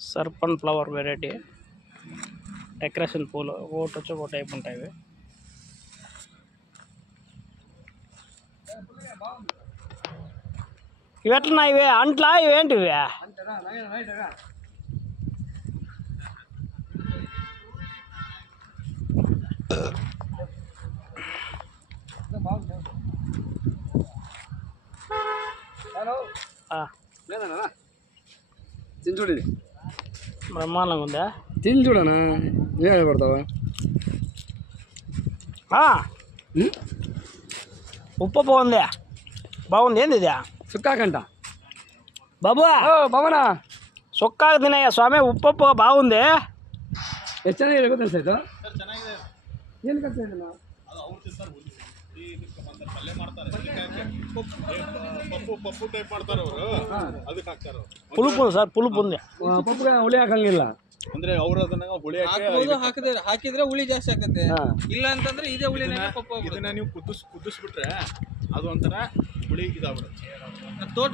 Sunflower variety decoration పూలు ఒకటి వచ్చి ఒక టైప్ ఉంటాయి. ఇవి ఎట్లా ఇవి అంట్లా ఇవేంటివి? తిని చూడండి, బ్రహ్మాండంగా ఉందా? తిని చూడనా ఏ పడతావా? ఉప్పు బాగుంది, బాగుంది. ఏంది ఇది? సుక్కాకంట బాబు బాబనా సుక్కాకు తినయ్యా స్వామి. ఉప్పు బాగుంది. ಎಷ್ಟು ಚೆನ್ನಾಗಿದೆ ಗೊತ್ತಾ ಸರ್ ಇದು? ಏನು ಕಷ್ಟ పులుపు సార్, పులుపు ఉంది. ಪಪ್ಪುಗೆ ಹುಳಿ ಹಾಕಂಗಿಲ್ಲ ಅಂದ್ರೆ ಅವರು ಅದನ್ನ ಹುಳಿ ಹಾಕಿದ್ರೆ ಹುಳಿ ಜಾಸ್ತಿ ಆಗುತ್ತೆ. ಇಲ್ಲ ಅಂತಂದ್ರೆ ಇದೇ ಹುಳಿ ಪಪ್ಪು ಇದನ್ನ ನೀವು ಕುದಿಸ್ಬಿಟ್ರೆ ಅದು ಒಂಥರ ಹುಳಿ ಇದಾಗ್ಬಿಡುತ್ತೆ. ತೋಟ